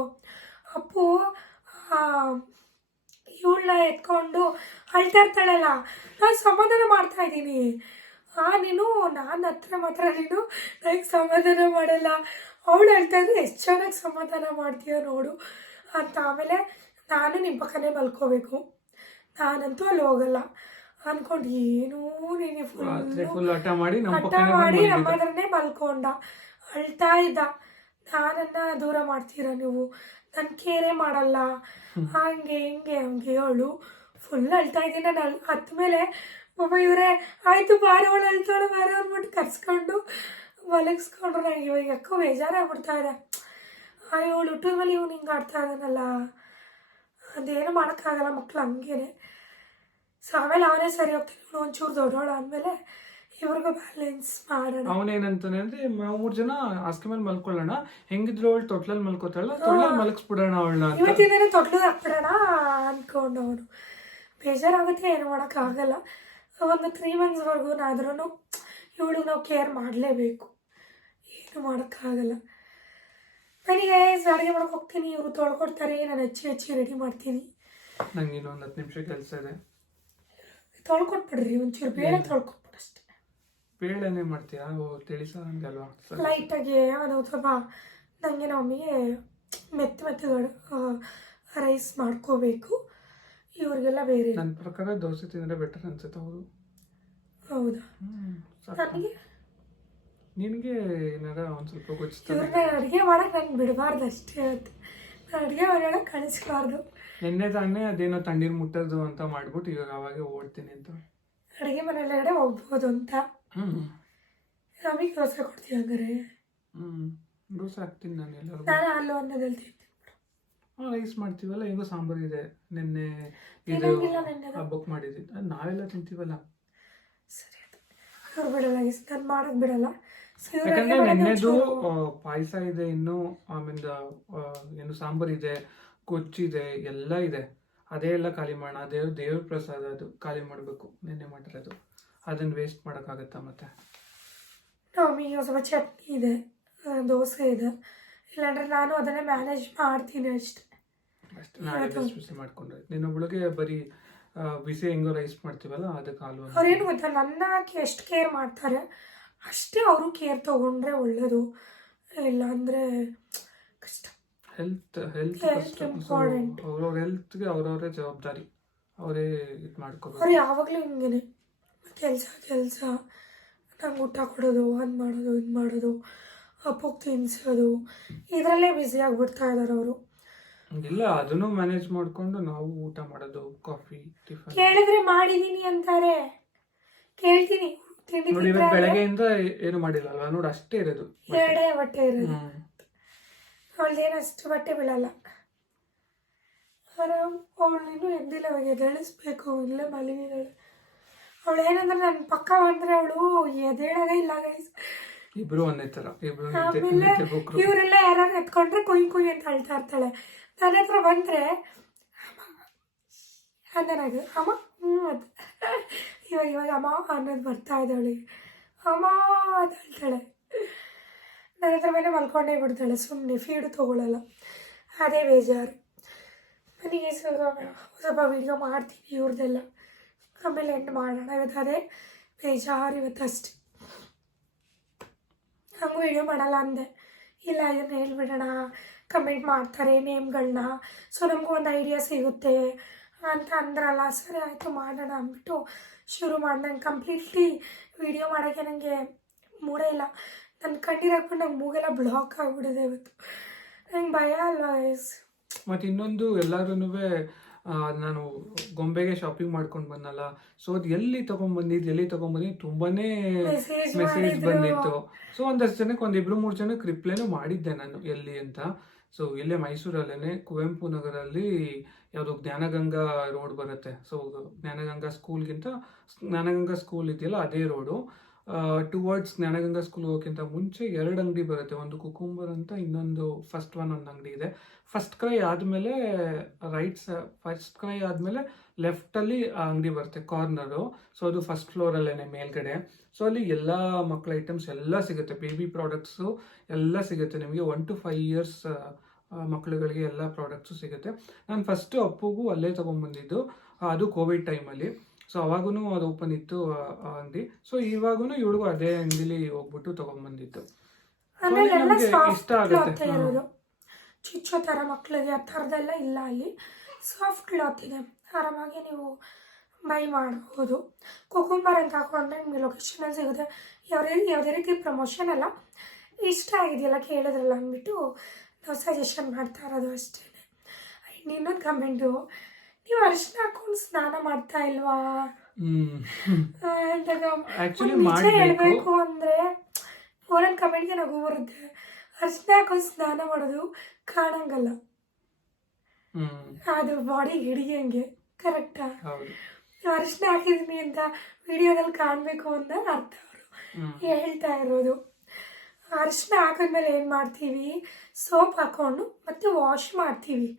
ಅಪ್ಪು ಇವಳನ್ನ ಎತ್ಕೊಂಡು ಅಳ್ತಾ ಇರ್ತಾಳಲ್ಲ, ನಾನು ಸಮಾಧಾನ ಮಾಡ್ತಾ ಇದ್ದೀನಿ. ಆ, ನೀನು, ನಾನು ಹತ್ರ ಮಾತ್ರ ನೀನು ನನಗೆ ಸಮಾಧಾನ ಮಾಡಲ್ಲ. ಅವಳು ಹೇಳ್ತಾ ಇದ್ರೆ ಎಷ್ಟು ಚೆನ್ನಾಗಿ ಸಮಾಧಾನ ಮಾಡ್ತೀಯ ನೋಡು ಅಂತ ಆಮೇಲೆ ನಾನು ನಿಮ್ಮ ಪಕ್ಕನೇ ಮಲ್ಕೋಬೇಕು. ನಾನಂತೂ ಅಲ್ಲಿ ಹೋಗಲ್ಲ. ಅನ್ಕೊಂಡು ಏನೂ ನೀನು ಫುಲ್ ಹಠ ಮಾಡಿ ಮಾಡಿ ನಮ್ಮ. ಹತ್ರನೇ ಮಲ್ಕೊಂಡ. ಅಳ್ತಾ ಇದ್ದ. ನಾನನ್ನ ದೂರ ಮಾಡ್ತೀರಾ ನೀವು? ನನ್ನ ಕೇರೆ ಮಾಡಲ್ಲ. ಹಂಗೆ ಹಿಂಗೆ ಹಂಗೆ ಅವಳು ಫುಲ್ ಅಳ್ತಾ ಇದ್ದೀನಿ. ನಾನು ಅಳ್ ಹತ್ತ ಮೇಲೆ ಪಾಪ ಇವರೇ ಆಯಿತು ಅವಳು ಅಳ್ತಾಳು ಬಾರಿ ಅಂದ್ಬಿಟ್ಟು ಕರ್ಸ್ಕೊಂಡು ಮಲಗಿಸ್ಕೊಂಡ್ರು ನನಗೆ ಇವಾಗ ಯಾಕೋ ಬೇಜಾರಾಗ್ಬಿಡ್ತಾ ಇದೆ. ಅಯ್ಯೋ ಇವಳು ಹುಟ್ಟಿದ ಮೇಲೆ ಇವ್ನು ಹಿಂಗೆ ಆಡ್ತಾ ಇದ್ದಾನಲ್ಲ. ಅದೇನು ಮಾಡೋಕ್ಕಾಗಲ್ಲ ಮಕ್ಳು ಹಂಗೇನೆ. ಸೊ ಆಮೇಲೆ ಅವನೇ ಸರಿ ಹೋಗ್ತಾನೆ. ಇವನು ಒಂಚೂರು ದೊಡ್ಡವಳು ಆದಮೇಲೆ ಇವ್ರಿಗೂ ಬ್ಯಾಲೆನ್ಸ್ ಮಾಡೋಣ. ಅವನೇನಂತಾನೆ ಅಂದ್ರೆ ಮೂರು ಜನ ಹಾಸಿಗೆ ಮೇಲೆ ಮಲ್ಕೊಳ್ಳೋಣ. ಹೆಂಗಿದ್ರು ಅವಳು ತೊಟ್ಲಲ್ಲಿ ಮಲ್ಕೋತಾಳ ತೊಟ್ಲಲ್ಲಿ ಮಲಗಿಸ್ಬಿಡೋಣ ಅವಳನ್ನ ಅಂತ. ಇವತ್ತಿಂದನೇ ತೊಟ್ಲು ಹಾಕ್ಬಿಡೋಣ ಅಂದ್ಕೊಂಡು ಅವನು ಬೇಜಾರಾಗುತ್ತೆ ಏನು ಮಾಡೋಕ್ಕಾಗಲ್ಲ. ಒಂದು ತ್ರೀ ಮಂತ್ಸ್ವರೆಗೂ ಆದ್ರೂ ಇವಳು ನಾವು ಕೇರ್ ಮಾಡಲೇಬೇಕು. ಏನು ಮಾಡೋಕ್ಕಾಗಲ್ಲ. ನನಗೆ ಅಡುಗೆ ಮಾಡೋಕೆ ಹೋಗ್ತೀನಿ. ಇವರು ತೊಳ್ಕೊಡ್ತಾರೆ. ನಾನು ಹೆಚ್ಚಿ ಹೆಚ್ಚಿ ರೆಡಿ ಮಾಡ್ತೀನಿ. ನಂಗೆ ಇನ್ನೊಂದು ಹತ್ತು ನಿಮಿಷ ಕೆಲಸ ಇದೆ. ತೊಳ್ಕೊಟ್ಬಿಡ್ರಿ ಒಂಚೂರು ಬೇಳೆ ತೊಳ್ಕೊಟ್ಬಿಡು ಅಷ್ಟೇ. ಬೇಳೆನೇ ಮಾಡ್ತೀಯಾ? ಓ ತಿಳಿಸ ಹಂಗೆ ಅಲ್ವಾ ಲೈಟಾಗಿ ಅದು ಸ್ವಲ್ಪ ನನಗೆ ನಮಗೆ ಮೆತ್ತ ಮೆತ್ತಗಳು ರೈಸ್ ಮಾಡ್ಕೋಬೇಕು. ಇವ್ರಿಗೆಲ್ಲ ಬೇರೆ. ನನ್ನ ಪ್ರಕಾರ ದೋಸೆ ತಿಂದರೆ ಬೆಟರ್ ಅನ್ಸುತ್ತೆ ಹೌದು. ಹೌದಾ? ನನಗೆ ನಿನಗೆ ಏನಾರ ಒಂದು ಸ್ವಲ್ಪ ಗೊತ್ತಿತ್ತು ಇವ್ರನ್ನ ಅಡುಗೆ ಮಾಡೋಕೆ ನನಗೆ ಬಿಡಬಾರ್ದು ಅಷ್ಟೇ ಅಂತ. ಅಡುಗೆ ಮಾಡೋಣ ಕಳಿಸ್ಬಾರ್ದು. ನಿನ್ನೆ ತಾನೇ ಅದೇನೋ ತಣ್ಣೀರು ಮುಟ್ಟೋದು ಅಂತ ಮಾಡ್ಬಿಟ್ಟು ಇವಾಗ ಅವಾಗೆ ಓಡ್ತೀನಿ ಅಂತ. ಅಡುಗೆ ಮನೆಯೊಳಗಡೆ ಹೋಗ್ಬೋದು ಅಂತ. ಹ್ಮ್. ನಮಗೆ ದೋಸೆ ಕೊಡ್ತೀವಿ ಹಂಗಾರೆ? ಹ್ಮ್. ದೋಸೆ ಹಾಕ್ತೀನಿ ನಾನು ಎಲ್ಲರೂ ನಾನು ಅಲ್ಲೂ ರೈಸ್ ಮಾಡ್ತೀವಲ್ಲ ಹೆಂಗೋ ಸಾಂಬಾರ್ ಇದೆ. ನಿನ್ನೆ ಇದು. ಹಬ್ಬಕ್ಕೆ ಮಾಡಿದ್ವಿ ಅದ್. ನಾವೆಲ್ಲ ತಿಂತೀವಲ್ಲ. ಸರಿ ಇವ್ರು ಬಿಡಲ್ಲ ನಾನು ಮಾಡಕ್ಕೆ ಬಿಡಲ್ಲ. ಯಾಕಂದ್ರೆ ನೆನ್ನೆದು ಪಾಯಸ ಇದೆ ಇನ್ನು ಆಮೇಲೆ ಏನು ಸಾಂಬಾರ್ ಇದೆ ಕೊಚ್ಚಿದೆ ಎಲ್ಲ ಇದೆ. ಅದೇ ಎಲ್ಲ ಖಾಲಿ ಮಾಡೋಣ ದೇವ್ರ ದೇವ್ರ ಪ್ರಸಾದ ಅದು ಖಾಲಿ ಮಾಡಬೇಕು ನೆನ್ನೆ ಮಾಡಿರೋದು ಅದನ್ನ ವೇಸ್ಟ್ ಮಾಡೋಕ್ಕಾಗತ್ತಾ ಮತ್ತೆ? ನಮಗೆ ಸ್ವಲ್ಪ ಚಟ್ನಿ ಇದೆ ದೋಸೆ ಇದೆ. ಇಲ್ಲಾಂದ್ರೆ ನಾನು ಅದನ್ನೇ ಮ್ಯಾನೇಜ್ ಮಾಡ್ತೀನಿ ಅಷ್ಟೇ. ಅಷ್ಟೇ ನಾಳೆ ಬಿಸಿ ಮಾಡ್ಕೊಂಡ್ರೆ ನಿನ್ನೊಬ್ಳಿಗೆ ಬರೀ ಆ, ಬಿಸಿ ಹೆಂಗೋ ರೈಸ್ ಮಾಡ್ತೀವಲ್ಲ ಅದಕ್ಕೆ ಹಾಲು ಅವ್ರೇನು ಗೊತ್ತಾ ನನ್ನ ಎಷ್ಟು ಕೇರ್ ಮಾಡ್ತಾರೆ ಅಷ್ಟೇ ಅವರು ಕೇರ್ ತಗೊಂಡ್ರೆ ಒಳ್ಳೇದು. ಇಲ್ಲ ಅಂದರೆ ಕಷ್ಟ ಹೆಲ್ತ್ ಹೆಲ್ತ್ ಫಸ್ಟ್ ಇಂಪಾರ್ಟೆಂಟ್ ಅವ್ರವ್ರ ಹೆಲ್ತ್ಗೆ ಅವ್ರವ್ರೇ ಜವಾಬ್ದಾರಿ. ಅವರೇ ಇದು ಮಾಡ್ಕೋಬೇಕು. ಅವ್ರು ಯಾವಾಗಲೂ ಹಿಂಗೇನೆ. ಕೆಲಸ ಕೆಲಸ. ನಂಗೆ ಊಟ ಕೊಡೋದು ಅದು ಮಾಡೋದು ಇದು ಮಾಡೋದು ಅಪ್ಪಗೆ ತಿನ್ಸೋದು. ಇದರಲ್ಲೇ ಬ್ಯುಸಿ ಆಗಿಬಿಡ್ತಾ ಇದ್ದಾರೆ ಅವರು. ಇಲ್ಲ ಅದನ್ನು ಮ್ಯಾನೇಜ್ ಮಾಡ್ಕೊಂಡು ನಾವು ಊಟ ಮಾಡೋದು ಕಾಫಿ ಟಿಫನ್ ಕೇಳಿದ್ರೆ ಮಾಡಿದ್ದೀನಿ ಅಂತಾರೆ. ಕೇಳ್ತೀನಿ. ತಿಂಡಿ ಬೆಳಗ್ಗೆಯಿಂದ ಏನು ಮಾಡಿಲ್ಲ ಅಲ್ವಾ ನೋಡಿ ಅಷ್ಟೇ ಇರೋದು. ಎರಡೇ ಬಟ್ಟೆ ಇರೋದು. ಅವಳದೇನು ಅಷ್ಟು ಬಟ್ಟೆ ಬೀಳಲ್ಲ. ಆರಾಮ್ ಅವಳು ಇನ್ನೂ ಎದ್ದಿಲ್ಲ ಅವಾಗ ಎದೇಳಿಸ್ಬೇಕು ಇಲ್ಲೇ ಮಲಗಿದ್ದಾಳೆ. ಅವಳು ಏನಂದ್ರೆ ನನ್ನ ಪಕ್ಕ ಬಂದರೆ ಅವಳು ಎದ್ದೇಳೋದೇ ಇಲ್ಲ ಗೈಸ್ ಇಬ್ರು ಒಂದೇ ತರ. ಆಮೇಲೆ ಇವರೆಲ್ಲ ಯಾರು ಎತ್ಕೊಂಡ್ರೆ ಕುಯ್ ಕುಯ್ ಅಂತ ಅಳ್ತಾ ಇರ್ತಾಳೆ. ನನ್ನ ಹತ್ರ ಬಂದರೆ ಅಂದನಾಗ ಅಮ್ಮ ಹ್ಞೂ ಅದು. ಇವಾಗ ಇವಾಗ ಅಮ್ಮ ಅನ್ನೋದು ಬರ್ತಾ ಇದೆ ಅವಳಿಗೆ. ಅಮ್ಮ ಅಂತ ಹೇಳ್ತಾಳೆ ನನ್ನ ಹತ್ರ ಮೇಲೆ ಮಲ್ಕೊಂಡೇ ಬಿಡ್ತಾಳೆ ಸುಮ್ಮನೆ ಫೀಡ್ ತೊಗೊಳಲ್ಲ. ಅದೇ ಬೇಜಾರು. ನನಗೆ ಸ್ವಲ್ಪ ವೀಡಿಯೋ ಮಾಡ್ತೀನಿ ಇವ್ರದ್ದೆಲ್ಲ. ಆಮೇಲೆ ಎಂಡ್ ಮಾಡೋಣ. ಇವತ್ತು ಅದೇ ಬೇಜಾರು ಇವತ್ತು ಅಷ್ಟೆ. ಹಂಗೂ ವಿಡಿಯೋ ಮಾಡಲ್ಲ ಅಂದೆ. ಇಲ್ಲ, ಇದನ್ನು ಹೇಳ್ಬಿಡೋಣ. ಕಮೆಂಟ್ ಮಾಡ್ತಾರೆ ನೇಮ್ಗಳನ್ನ ಸೊ ನಮಗೂ ಒಂದು ಐಡಿಯಾ ಸಿಗುತ್ತೆ ಅಂತ ಅಂದ್ರಲ್ಲ, ಸರಿ ಆಯಿತು ಮಾಡೋಣ ಅಂದ್ಬಿಟ್ಟು ಶುರು ಮಾಡಿ ಕಂಪ್ಲೀಟ್ಲಿ ವಿಡಿಯೋ ಮಾಡೋಕ್ಕೆ ನನಗೆ ಮೂಡೇ ಇಲ್ಲ. ನನ್ನ ಕಣ್ಣೀರು ಹಾಕ್ಕೊಂಡು ನಂಗೆ ಮೂಗೆಲ್ಲ ಬ್ಲಾಕ್ ಆಗಿಬಿಡಿದೆ ಇವತ್ತು. ನಂಗೆ ಭಯ ಅಲ್ವಾ ಎಸ್ ಮತ್ತೆ ಇನ್ನೊಂದು ಎಲ್ಲರೂ ನಾನು ಗೊಂಬೆಗೆ ಶಾಪಿಂಗ್ ಮಾಡ್ಕೊಂಡು ಬಂದಲ್ಲ ಸೊ ಅದು ಎಲ್ಲಿ ತಗೊಂಡ್ಬಂದಿದ್ದು ಎಲ್ಲಿ ತಗೊಂಡ್ಬಂದಿದ್ದು ತುಂಬಾನೇ ಮೆಸೇಜ್ ಬಂದಿತ್ತು. ಸೊ ಒಂದಷ್ಟು ಜನಕ್ಕೆ ಒಂದು ಇಬ್ರು ಮೂರು ಜನಕ್ಕೆ ರಿಪ್ಲೈನು ಮಾಡಿದ್ದೆ ನಾನು ಎಲ್ಲಿ ಅಂತ. ಸೊ ಇಲ್ಲೇ ಮೈಸೂರಲ್ಲೇನೆ ಕುವೆಂಪು ನಗರಲ್ಲಿ ಯಾವುದು ಜ್ಞಾನಗಂಗಾ ರೋಡ್ ಬರುತ್ತೆ. ಸೊ ಜ್ಞಾನಗಂಗಾ ಸ್ಕೂಲ್ಗಿಂತ ಜ್ಞಾನಗಂಗಾ ಸ್ಕೂಲ್ ಇದೆಯಲ್ಲ ಅದೇ ರೋಡು ಟುವರ್ಡ್ಸ್ ಜ್ಞಾನಗಂಗಾ ಸ್ಕೂಲ್ ಹೋಗೋಕ್ಕಿಂತ ಮುಂಚೆ ಎರಡು ಅಂಗಡಿ ಬರುತ್ತೆ. ಒಂದು ಕುಕುಂಬರ್ ಅಂತ, ಇನ್ನೊಂದು ಫಸ್ಟ್ ಒನ್ ಒಂದು ಅಂಗಡಿ ಇದೆ. ಫಸ್ಟ್ ಕ್ರೈ ಆದಮೇಲೆ ರೈಟ್ ಫಸ್ಟ್ ಕ್ರೈ ಆದಮೇಲೆ ಲೆಫ್ಟಲ್ಲಿ ಆ ಅಂಗಡಿ ಬರುತ್ತೆ ಕಾರ್ನರು ಸೊ ಅದು ಫಸ್ಟ್ ಫ್ಲೋರಲ್ಲೇ ಮೇಲ್ಗಡೆ. ಸೊ ಅಲ್ಲಿ ಎಲ್ಲ ಮಕ್ಕಳ ಐಟಮ್ಸ್ ಎಲ್ಲ ಸಿಗುತ್ತೆ. ಬೇಬಿ ಪ್ರಾಡಕ್ಟ್ಸು ಎಲ್ಲ ಸಿಗುತ್ತೆ. ನಿಮಗೆ ಒನ್ ಟು ಫೈವ್ ಇಯರ್ಸ್ ಮಕ್ಕಳುಗಳಿಗೆ ಎಲ್ಲ ಪ್ರಾಡಕ್ಟ್ಸು ಸಿಗುತ್ತೆ. ನಾನು ಫಸ್ಟು ಅಪ್ಪುಗೂ ಅಲ್ಲೇ ತೊಗೊಂಬಂದಿದ್ದು ಅದು ಕೋವಿಡ್ ಟೈಮಲ್ಲಿ ಸೊ ಅವಾಗೂ ಅದು ಓಪನ್ ಇತ್ತು ಅಂಗಡಿ ಸೊ ಇವಾಗೂ ಇವಳಿಗೂ ಅದೇ ಅಂಗಡಿಲಿ ಹೋಗ್ಬಿಟ್ಟು ತಗೊಂಡ್ಬಂದಿತ್ತು ಇಷ್ಟ ಆಗುತ್ತೆ. ಚುಚ್ಚೋ ಥರ ಮಕ್ಕಳಿಗೆ ಆ ಥರದ್ದೆಲ್ಲ ಇಲ್ಲ ಅಲ್ಲಿ. ಸಾಫ್ಟ್ ಕ್ಲಾತ್ ಇದೆ. ಆರಾಮಾಗಿ ನೀವು ಬೈ ಮಾಡ್ಬೋದು. ಕುಕುಂಬರ್ ಅಂತ ಹಾಕೊಂಡ್ರೆ ನಿಮಗೆ ಲೊಕೇಶನಲ್ಲಿ ಸಿಗುತ್ತೆ. ಯಾವುದೇ ಯಾವುದೇ ರೀತಿ ಪ್ರಮೋಷನ್ ಅಲ್ಲ. ಇಷ್ಟ ಆಗಿದೆಯಲ್ಲ ಕೇಳಿದ್ರಲ್ಲ ಅಂದ್ಬಿಟ್ಟು ನಾವು ಸಜೆಷನ್ ಮಾಡ್ತಾ ಇರೋದು ಅಷ್ಟೇ ಇನ್ನೊಂದು ಕಮೆಂಟು ನೀವು ಅರಿಶಿನ ಹಾಕೊಂಡು ಸ್ನಾನ ಮಾಡ್ತಾ ಇಲ್ವಾ? Actually ನಿಜ. ಹೇಳ್ಬೇಕು ಅಂದ್ರೆ ಫೋರನ್ ಕಮೆಂಟ್ಗೆ ನಗು ಬರುತ್ತೆ ಅರಿಶಿನ ಹಾಕೊಂಡು ಸ್ನಾನ ಮಾಡೋದು ಕಾಣಂಗಲ್ಲ. ಅದು ಬಾಡಿ ಹಿಡಿಯಂಗೆ ಕರೆಕ್ಟಾ ಅರಿಶಿನ ಹಾಕಿದೀನಿ ಅಂತ ವಿಡಿಯೋದಲ್ಲಿ ಕಾಣಬೇಕು ಅಂತ ಅರ್ಥ ಅವರು. ಹೇಳ್ತಾ ಇರೋದು. ಅರಿಶಿನ ಹಾಕಿದ್ಮೇಲೆ ಏನು ಮಾಡ್ತೀವಿ? ಸೋಪ್ ಹಾಕೊಂಡು ಮತ್ತೆ ವಾಶ್ ಮಾಡ್ತೀವಿ.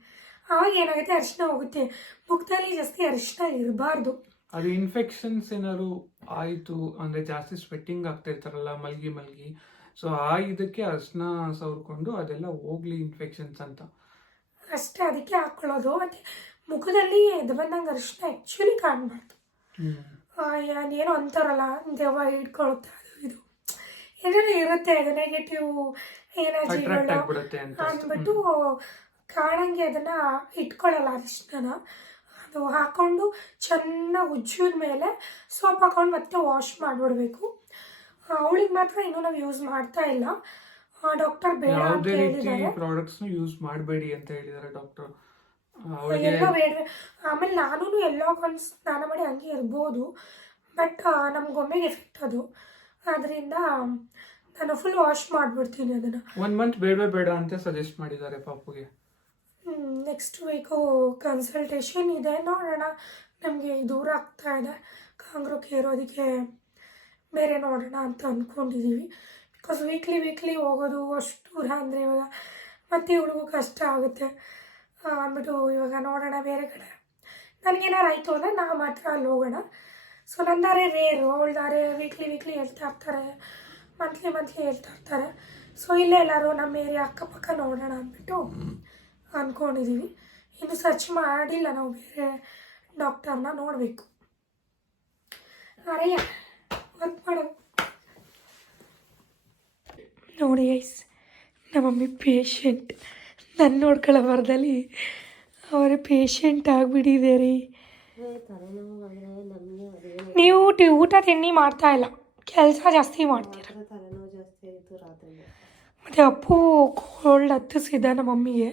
ಆವಾಗ ಏನಾಗುತ್ತೆ ಅರಿಶಿನ ಹೋಗುತ್ತೆ. ಮುಖದಲ್ಲಿ ಜಾಸ್ತಿ ಅರಿಶಿನ ಇರಬಾರ್ದು. ಅದು ಇನ್ಫೆಕ್ಷನ್ಸ್ ಏನಾದ್ರು ಆಯಿತು ಅಂದರೆ ಜಾಸ್ತಿ ಸ್ವೆಟ್ಟಿಂಗ್ ಆಗ್ತಾ ಇರ್ತಾರಲ್ಲ ಮಲ್ಗಿ ಮಲ್ಗಿ. ಸೊ ಆ ಇದಕ್ಕೆ ಅರ್ಶನ ಸವರ್ಕೊಂಡು ಅದೆಲ್ಲ ಹೋಗ್ಲಿ ಇನ್ಫೆಕ್ಷನ್ಸ್ ಅಂತ. ಅಷ್ಟೇ ಅದಕ್ಕೆ ಹಾಕ್ಕೊಳ್ಳೋದು ಮತ್ತೆ ಮುಖದಲ್ಲಿ ಎದ್ದು ಬಂದಂಗೆ ಅರಿಶಿನ ಆ್ಯಕ್ಚುಲಿ ಕಾಣಬಾರ್ದು. ಏನೋ ಅಂತಾರಲ್ಲ ದೆವ್ವ ಇಟ್ಕೊಳ್ಳುತ್ತೆ ಅದು ಇದು. ಏನೇನೋ ಇರುತ್ತೆ ಅದು ನೆಗೆಟಿವ್ ಏನಾದ್ರು ಅಂತ ಅಂದ್ಬಿಟ್ಟು ಕಾಣಂಗೆ ಅದನ್ನ ಇಟ್ಕೊಳ್ಳಲ್ಲ ಅರಿಶಿನ ಅದು ಹಾಕೊಂಡು ಚೆನ್ನಾಗಿ ಉಜ್ಜಿದ ಮೇಲೆ ಸೋಪ್ ಹಾಕೊಂಡು ಮತ್ತೆ ವಾಶ್ ಮಾಡಿಬಿಡ್ಬೇಕು. ಅವಳಿಗೆ ಮಾತ್ರ ಇನ್ನೂ ನಾವು ಯೂಸ್ ಮಾಡ್ತಾ ಇಲ್ಲ. ಡಾಕ್ಟರ್ ಬೇಡ ಅಂತ ಹೇಳಿದ್ದಾರೆ. ಪ್ರಾಡಕ್ಟ್ಸ್ ಯೂಸ್ ಮಾಡಬೇಡಿ ಅಂತ ಹೇಳಿದ್ದಾರೆ ಡಾಕ್ಟರ್ ಎಲ್ಲ ಬೇಡ ಆಮೇಲೆ ನಾನು ಎಲ್ಲೋ ಹಾಕೊಂಡು ಸ್ನಾನ ಮಾಡಿ ಹಂಗೆ ಇರ್ಬೋದು. ಬಟ್ ನಮ್ಗೊಮ್ಮೆ ಎಫೆಕ್ಟ್ ಅದು. ಅದರಿಂದ ನಾನು ಫುಲ್ ವಾಶ್ ಮಾಡ್ಬಿಡ್ತೀನಿ ಅದನ್ನು. ಒನ್ ಮಂತ್ ಬೇಡ ಬೇಡ ಅಂತ ಸಜೆಸ್ಟ್ ಮಾಡಿದ್ದಾರೆ ಪಾಪುಗೆ. ನೆಕ್ಸ್ಟ್ ವೀಕು ಕನ್ಸಲ್ಟೇಷನ್ ಇದೆ. ನೋಡೋಣ. ನಮಗೆ ದೂರ ಆಗ್ತಾ ಇದೆ. ಕಾಂಗ್ರೋಕ್ಕೆ ಇರೋದಕ್ಕೆ ಬೇರೆ ನೋಡೋಣ ಅಂತ ಅಂದ್ಕೊಂಡಿದ್ದೀವಿ ಬಿಕಾಸ್ ವೀಕ್ಲಿ ವೀಕ್ಲಿ ಹೋಗೋದು ಅಷ್ಟು ದೂರ ಅಂದರೆ ಇವಾಗ ಮತ್ತೆ ಇವಳಿಗೂ ಕಷ್ಟ ಆಗುತ್ತೆ. ಅಂದ್ಬಿಟ್ಟು ಇವಾಗ ನೋಡೋಣ ಬೇರೆ ಕಡೆ. ನನಗೇನಾರು ಆಯಿತು ಅಂದರೆ ನಾ ಮಾತ್ರ ಅಲ್ಲಿ ಹೋಗೋಣ. ಸೊ ನಂದಾರೆ ರೇರು ಅವಳ್ದಾರೆ ವೀಕ್ಲಿ ವೀಕ್ಲಿ ಹೇಳ್ತಾ ಇರ್ತಾರೆ. ಮಂತ್ಲಿ ಮಂತ್ಲಿ ಹೇಳ್ತಾ ಇರ್ತಾರೆ. ಸೊ ಇಲ್ಲೇ ಎಲ್ಲರೂ ನಮ್ಮ ಏರಿಯಾ ಅಕ್ಕಪಕ್ಕ ನೋಡೋಣ ಅಂದ್ಬಿಟ್ಟು ಅಂದ್ಕೊಂಡಿದ್ದೀವಿ ಇನ್ನು ಸರ್ಚ್ ಮಾಡಿಲ್ಲ ನಾವು ಬೇರೆ ಡಾಕ್ಟರ್ನ ನೋಡಬೇಕು. ಅರೆಯ ವರ್ಕ್ ಮಾಡೋ. ನೋಡಿ ಐಸ್ ನಮ್ಮ ಮಮ್ಮಿ ಪೇಷಂಟ್ ನನ್ನ ನೋಡ್ಕೊಳ್ಳೋ ಬರದಲ್ಲಿ ಅವರ ಪೇಷಂಟ್ ಆಗಿಬಿಟ್ಟಿದೆ ರೀ ನೀವು ಟಿ ಊಟ ತಿಂಡಿ ಮಾಡ್ತಾ ಇಲ್ಲ. ಕೆಲಸ ಜಾಸ್ತಿ ಮಾಡ್ತೀರ? ಮತ್ತು ಅಪ್ಪು ಕೋಲ್ಡ್ ಹತ್ತಿಸಿದ ನಮ್ಮ ಮಮ್ಮಿಗೆ.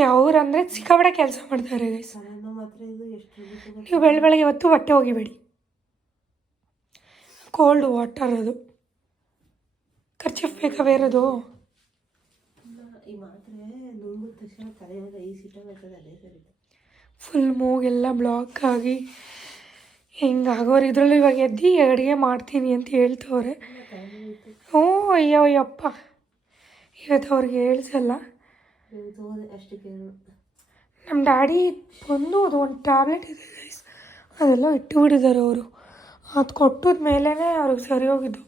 ಅವ್ರಂದರೆ ಸಿಕ್ಕಾಪಟ್ಟೆ ಕೆಲಸ ಮಾಡ್ತಾರೆ ಗೈಸ್ ನೀವು ಬೆಳ ಬೆಳಗ್ಗೆ ಹೊತ್ತು ಹೊಟ್ಟೆ ಹೋಗಿಬೇಡಿ. ಕೋಲ್ಡ್ ವಾಟರ್ ಅದು. ಖರ್ಚಿಫ್ ಬೇಕಾ ಬೇರೆದು? ಫುಲ್ ಮೂಗೆಲ್ಲ ಬ್ಲಾಕ್ ಆಗಿ ಹಿಂಗಾಗೋರು ಇದರಲ್ಲೂ ಇವಾಗ ಎದ್ದು ಅಡುಗೆ ಮಾಡ್ತೀನಿ ಅಂತ ಹೇಳ್ತವ್ರೆ. ಓ, ಅಯ್ಯೋ, ಅಯ್ಯಪ್ಪ. ಇವತ್ತು ಅವ್ರಿಗೆ ಹೇಳ್ಸಲ್ಲ. ಅಷ್ಟಕ್ಕೆ ನಮ್ಮ ಡ್ಯಾಡಿ ಬಂದು ಅದು ಒಂದು ಟ್ಯಾಬ್ಲೆಟ್ ಇದೆ ಗೈಸ್ ಅದೆಲ್ಲ ಇಟ್ಟು ಬಿಟ್ಟಿದ್ದಾರೆ ಅವರು. ಅದು ಕೊಟ್ಟದ ಮೇಲೇ ಅವ್ರಿಗೆ ಸರಿ ಹೋಗಿದ್ದು.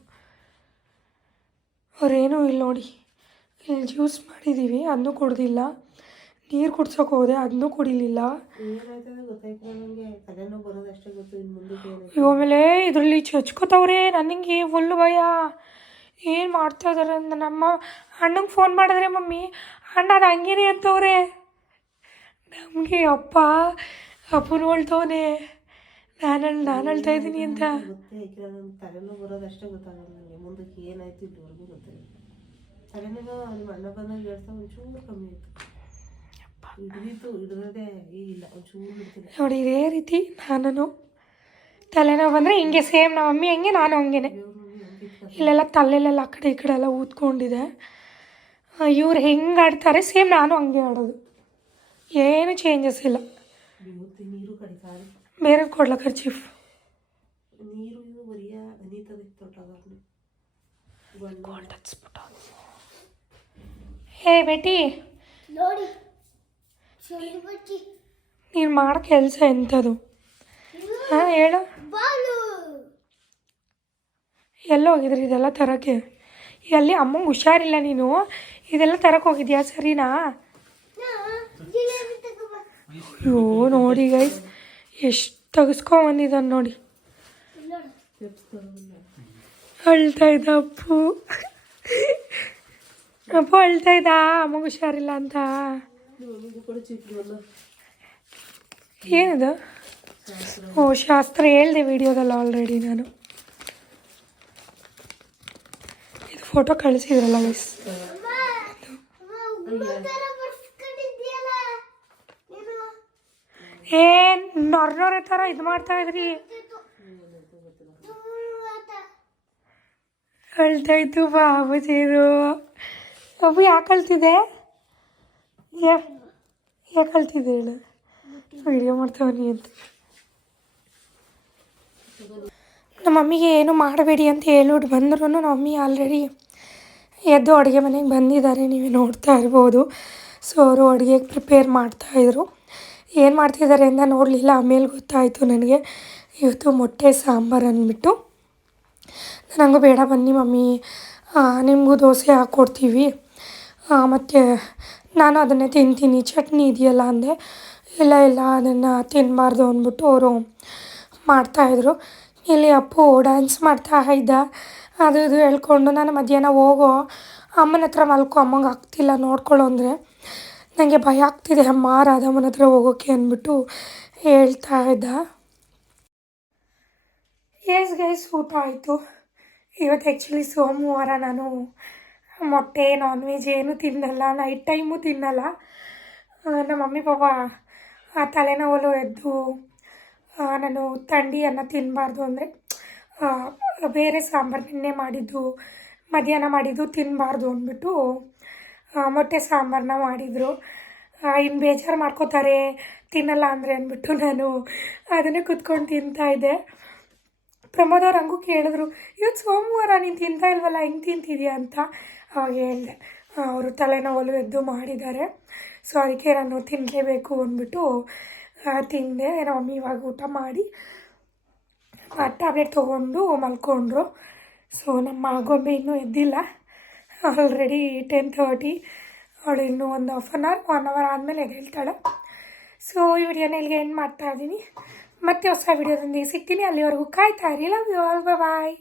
ಅವ್ರೇನು ಇಲ್ಲ ನೋಡಿ. ಇಲ್ಲಿ ಜ್ಯೂಸ್ ಮಾಡಿದ್ದೀವಿ ಅದನ್ನೂ ಕುಡ್ದಿಲ್ಲ. ನೀರು ಕುಡ್ಸೋಕೆ ಹೋದೆ ಅದನ್ನೂ ಕುಡಿಲಿಲ್ಲ. ಆಮೇಲೆ ಇದರಲ್ಲಿ ಚಚ್ಕೋತವ್ರೆ ನನಗೆ ಫುಲ್ ಭಯ. ಏನು ಮಾಡ್ತಾ ಇದಾರೆ ಅಂತ ನಮ್ಮ ಅಣ್ಣಂಗೆ ಫೋನ್ ಮಾಡಿದ್ರೆ ಮಮ್ಮಿ ಅಣ್ಣ ನಾನು ಹಂಗೇನೆ ಅಂತವ್ರೆ. ನಮಗೆ ಅಪ್ಪ ಅಪ್ಪನ ಹೊಳ್ತವನೆ ನಾನು ನಾನು ಅಳ್ತಾ ಇದ್ದೀನಿ ಅಂತ. ತಲೆನೋವು ಬರೋದು ಅಷ್ಟೇ ಗೊತ್ತಾಗಲ್ಲ ನನಗೆ ಮುಂದಕ್ಕೆ ಏನಾಯ್ತು ಇದುವರೆಗೂ ಗೊತ್ತಾಗಿಲ್ಲ ತಲೆನೋವು ನಿಮ್ಮ ಅಣ್ಣ ಬಂದಾಗ ಹೇಳ್ತಾ ಒಂಚೂರು ಕಮ್ಮಿ ಆಯಿತು ಹಿಡಿದಿತ್ತು ಹಿಡಿದದೆ ಇಲ್ಲ ಒಂಚೂರು ನೋಡಿ ಇದೇ ರೀತಿ ನಾನು ತಲೆನೋವು ಬಂದರೆ ಹಿಂಗೆ ಸೇಮ್ ನಮ್ಮ ಮಮ್ಮಿ ಹಂಗೆ ನಾನು ಹಂಗೇನೆ. ಇಲ್ಲೆಲ್ಲ ತಲೆಲೆಲ್ಲ ಆ ಕಡೆ ಈ ಕಡೆ ಎಲ್ಲ ಊದ್ಕೊಂಡಿದೆ. ಇವ್ರು ಹೆಂಗೆ ಆಡ್ತಾರೆ ಸೇಮ್ ನಾನು ಹಂಗೆ ಆಡೋದು. ಏನು ಚೇಂಜಸ್ ಇಲ್ಲ. ಬೇರೆ ಕೊಡ್ಲ ಖರ್ಚೀಫ್ ತೊಟ್ಟಾಗ ಹೇ ಬೇಟಿ. ನೀನು ಮಾಡೋ ಕೆಲಸ ಎಂಥದ್ದು ಹಾಂ ಹೇಳು. ಬಾಲು. ಎಲ್ಲ ಹೋಗಿದ್ರಿ ಇದೆಲ್ಲ ತರೋಕ್ಕೆ? ಎಲ್ಲಿ ಅಮ್ಮಂಗೆ ಹುಷಾರಿಲ್ಲ ನೀನು. ಇದೆಲ್ಲ ತರಕ್ಕೆ ಹೋಗಿದ್ಯಾ ಸರಿನಾ? ಅಯ್ಯೋ ನೋಡಿ ಗೈಸ್ ಎಷ್ಟು ತೆಗೆಸ್ಕೊಂಬಂದಿದ್ದಾನೆ ನೋಡಿ ನೋಡು. ಅಳ್ತಾ ಇದ್ದ ಅಪ್ಪು. ಅಪ್ಪು ಅಳ್ತಾ ಇದ್ದ ಅಮ್ಮಂಗೆ ಹುಷಾರಿಲ್ಲ ಅಂತ. ಏನದು? ಏನಿದು ಓ ಶಾಸ್ತ್ರ ಹೇಳಿದೆ ವಿಡಿಯೋದಲ್ಲ ಆಲ್ರೆಡಿ ನಾನು. ಇದು ಫೋಟೋ ಕಳಿಸಿದ್ರಲ್ಲ ಗೈಸ್ ಅಮ್ಮ ಉಗುರು ಥರ ಬರ್ಸ್ಕೊಂಡಿದ್ಯಲ್ಲ ನೀನು ಏನ್ ನೊರ್ನೊರೆ ಥರ ಇದು ಮಾಡ್ತಾ ಇದ್ರಿ? ತುಂಬ ಆತ ಅಳ್ತಾ ಇತ್ತು ಬಾಬುಜಿದು ಅಬ್ಬು ಯಾಕೆ ಅಳ್ತಿದೆ ಯಾಕೆ ಅಳ್ತಿದ್ದೆ ಹೇಳು. ವಿಡಿಯೋ ಮಾಡ್ತಾವನಿ ಅಂತ. ನಮ್ಮ ಮಮ್ಮಿಗೆ ಏನು ಮಾಡಬೇಡಿ ಅಂತ ಹೇಳ್ಬಿಟ್ಟು ಬಂದ್ರು ನಮ್ಮ ಮಮ್ಮಿ ಆಲ್ರೆಡಿ ಎದ್ದು ಅಡುಗೆ ಮನೆಗೆ ಬಂದಿದ್ದಾರೆ, ನೀವೇ ನೋಡ್ತಾ ಇರ್ಬೋದು. ಸೊ ಅವರು ಅಡುಗೆಗೆ ಪ್ರಿಪೇರ್ ಮಾಡ್ತಾಯಿದ್ರು ಏನು ಮಾಡ್ತಿದ್ದಾರೆ ಅಂತ ನೋಡಲಿಲ್ಲ. ಆಮೇಲೆ ಗೊತ್ತಾಯಿತು ನನಗೆ. ಇವತ್ತು ಮೊಟ್ಟೆ ಸಾಂಬಾರು ಅಂದ್ಬಿಟ್ಟು. ನನಗೂ ಬೇಡ ಬನ್ನಿ ಮಮ್ಮಿ. ನಿಮಗೂ ದೋಸೆ ಹಾಕ್ಕೊಡ್ತೀವಿ ಮತ್ತು ನಾನು ಅದನ್ನೇ ತಿಂತೀನಿ. ಚಟ್ನಿ ಇದೆಯಲ್ಲ ಅಂದೆ. ಇಲ್ಲ ಇಲ್ಲ, ಅದನ್ನು ತಿನ್ನಬಾರ್ದು ಅಂದ್ಬಿಟ್ಟು ಅವರು ಮಾಡ್ತಾಯಿದ್ರು ಇಲ್ಲಿ ಅಪ್ಪು ಡ್ಯಾನ್ಸ್ ಮಾಡ್ತಾ ಇದ್ದ. ಅದು ಇದು ಹೇಳ್ಕೊಂಡು ನಾನು ಮಧ್ಯಾಹ್ನ ಹೋಗೋ. ಅಮ್ಮನ ಹತ್ರ ಮಲ್ಕೊ. ಅಮ್ಮಂಗೆ ಆಗ್ತಿಲ್ಲ ನೋಡ್ಕೊಳ್ಳೋ ಅಂದರೆ. ನನಗೆ ಭಯ ಆಗ್ತಿದೆ, ಅಮ್ಮ. ರಾಧಮ್ಮನ ಹತ್ರ ಹೋಗೋಕ್ಕೆ ಅಂದ್ಬಿಟ್ಟು ಹೇಳ್ತಾ ಇದ್ದ. ಎಸ್ ಗೈಸ್ ಊಟ ಆಯಿತು. ಇವತ್ತು ಆ್ಯಕ್ಚುಲಿ ಸೋಮವಾರ ನಾನು ಮೊಟ್ಟೆ ನಾನ್ ವೆಜ್ ಏನು ತಿನ್ನಲ್ಲ. ನೈಟ್ ಟೈಮು ತಿನ್ನಲ್ಲ. ನಮ್ಮ ಮಮ್ಮಿ ಪಾಪ ಆ ತಲೆನೋವಲು ಎದ್ದು ನಾನು ತಂಡಿ ಅನ್ನ ತಿನ್ನಬಾರ್ದು ಅಂದರೆ ಬೇರೆ ಸಾಂಬಾರು ನಿನ್ನೆ ಮಾಡಿದ್ದು, ಮಧ್ಯಾಹ್ನ ಮಾಡಿದ್ದು ತಿನ್ನಬಾರ್ದು ಅಂದ್ಬಿಟ್ಟು ಮೊಟ್ಟೆ ಸಾಂಬಾರನ್ನ ಮಾಡಿದರು. ಇನ್ನು ಬೇಜಾರು ಮಾಡ್ಕೋತಾರೆ, ತಿನ್ನಲ್ಲ ಅಂದರೆ ಅಂದ್ಬಿಟ್ಟು ನಾನು ಅದನ್ನೇ ಕುತ್ಕೊಂಡು ತಿಂತಾಯಿದ್ದೆ ಪ್ರಮೋದ್ ಅವ್ರು ಹಂಗೂ ಕೇಳಿದ್ರು ಇವತ್ತು ಸೋಮವಾರ ನೀನು ತಿಂತಾ ಇಲ್ವಲ್ಲ, ಹೆಂಗೆ ತಿಂತಿದ್ಯಾ ಅಂತ? ಅವಾಗ ಹೇಳಿದೆ ಅವರು ತಲೆನೋವಲು ಎದ್ದು ಮಾಡಿದ್ದಾರೆ. ಸೊ ಅದಕ್ಕೆ ನಾನು ತಿನ್ನಲೇಬೇಕು ಅಂದ್ಬಿಟ್ಟು ತಿಂದೆ. ನಮ್ಮ ಮಮ್ಮಿ ಇವಾಗ ಊಟ ಮಾಡಿ ಟ್ಯಾಬ್ಲೆಟ್ ತೊಗೊಂಡು ಮಲ್ಕೊಂಡ್ರು. ಸೊ ನಮ್ಮ ಗೊಂಬೆ ಇನ್ನೂ ಎದ್ದಿಲ್ಲ. ಆಲ್ರೆಡಿ ಟೆನ್ ತರ್ಟಿ ಅವಳು ಇನ್ನೂ ಒಂದು half an hour one hour ಆದಮೇಲೆ ಹೇಳ್ತಾಳೆ. ಸೊ ಈ ವಿಡಿಯೋನ ಇಲ್ಲಿಗೆ ಎಂಡ್ ಮಾಡ್ತಾ ಇದ್ದೀನಿ. ಮತ್ತೆ ಹೊಸ ವಿಡಿಯೋದೊಂದಿಗೆ ಸಿಗ್ತೀನಿ. ಅಲ್ಲಿವರೆಗೂ ಕಾಯ್ತಾ ಇರಿ. Love you all bye